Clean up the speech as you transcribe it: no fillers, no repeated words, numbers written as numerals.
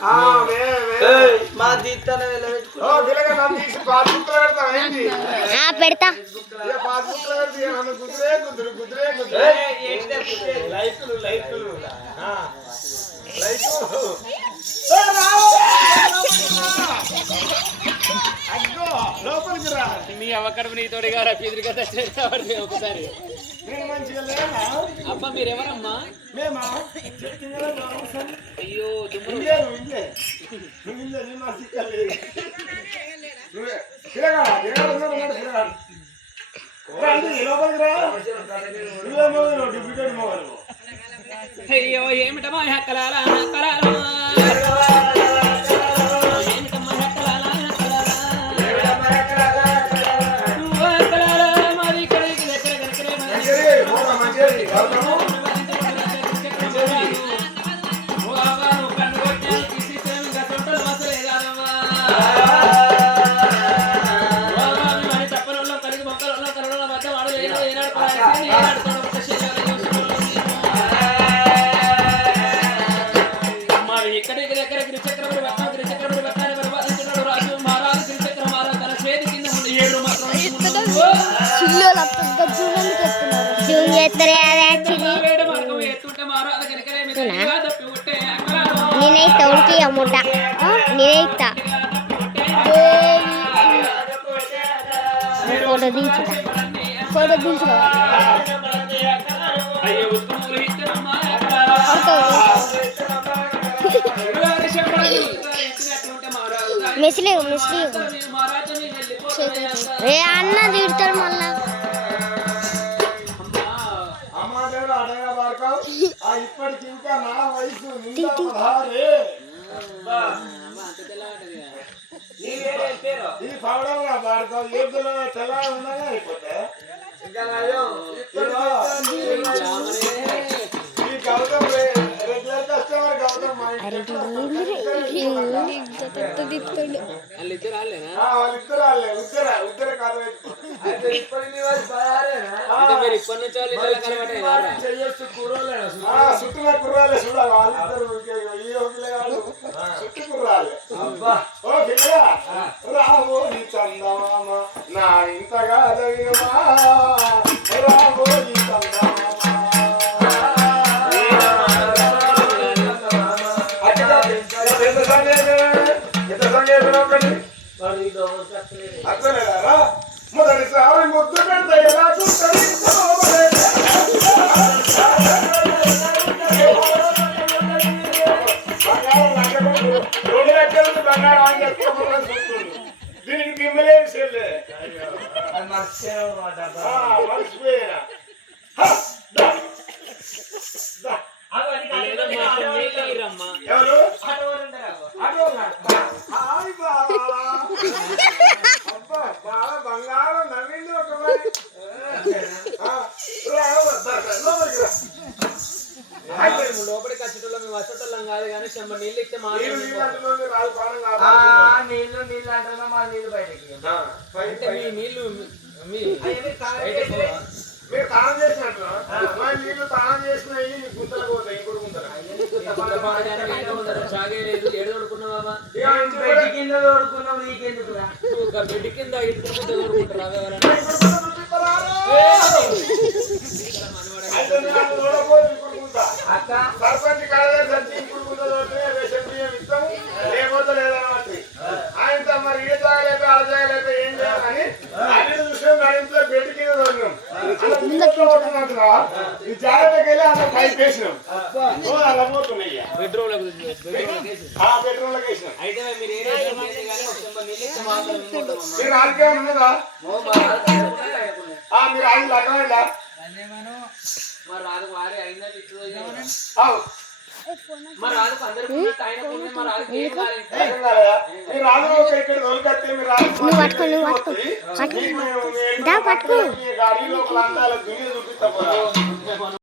మా దీత్తన వెళ్ళబెట్టుకో పెడతా లోపలికి రా నీ అవకరం నీతోటి గారా పిదిరి కదా చేస్తాడు ఒకసారి నేను మంచిగా లేనా అబ్బా మీరెవరమ్మా మేమా అయ్యో అయ్యో ఏమిటమ్మా హక్కలాలా హక్కలాలా నేనైతే ఉడికి అమ్ముట నేనైతా ఫోటో దించు మెస్లీ ఏ అన్న తిడతాడు మళ్ళా ఇప్పటికి ఇంకా నా వయసు ఇది పవడం వాడుకో ఏదో తెల్ల ఉండగా అయిపోతే ఈ గౌతమ్ రెగ్యులర్ కస్టమర్ గౌతమ్ వాళ్ళిద్దరు ఉద్దరే కాదు చుట్టూ కుర్రాలే చూడాలి వాళ్ళిద్దరు చుట్టూ కుర్రాలే ఓ పిల్లగా రాబో నీ చందమామ నా ఇంతగా దైవమా రాబో నీ చందమామ అక్కలేదా మొదటిసారి ముద్దు పెడితే ఎలా చూస్తాడు దీనికి మిమ్మల్ని మర్చిపోయినా ఎవరు బాగా బంగారం నవ్వింది ఒక లోపలికి వచ్చేటోళ్ళ మేము వచ్చేటోళ్ళం కాదు కానీ చెంబ నీళ్ళు ఇస్తే మా నీళ్ళు అంటున్నా మా నీళ్ళు బయటకి అంటే మీ నీళ్ళు మీరు తానం చేసినట్టు నీళ్ళు తానం చేసినాయి గుంతలు పోతాయి ఇంకోటి గుంతలు సాగేలేదు ఏడు తోడుకున్నావా బెడ్ కింద తోడుకున్నావు నీకెందుకురా బెడ్ కింద ఇట్టుకుంటే తోడుకుంటారు సర్పంచ్ కార్యదర్శి ఇంకుడు గుంత తోటే రేషన్ బియ్యం ఇస్తాం లేకపోతే లేదన్నమాట ఆయనతో మరి ఏ జాగలేక అలా జాగలేక ఏం చేయాలని అన్ని చూసాం నా ఇంట్లో బెడ్ కింద తోడినాం ఈ జాగ్రత్తకి వెళ్ళి అలా పైకి వేసినాం అలా పోతున్నాయి బెడ్రూమ్ బెడ్రూమ్లోకి వేసినాం అయితే మీరు మీరు ఆడికేమన్నా ఉన్నదా మీరు ఆయన లగ్గమైందా మరి రాదు వారి అయినట్టు ఇట్లా మరి రాదు అందరూ పట్టుకో గాడి లోపల అందాల దునియా చూపిస్తా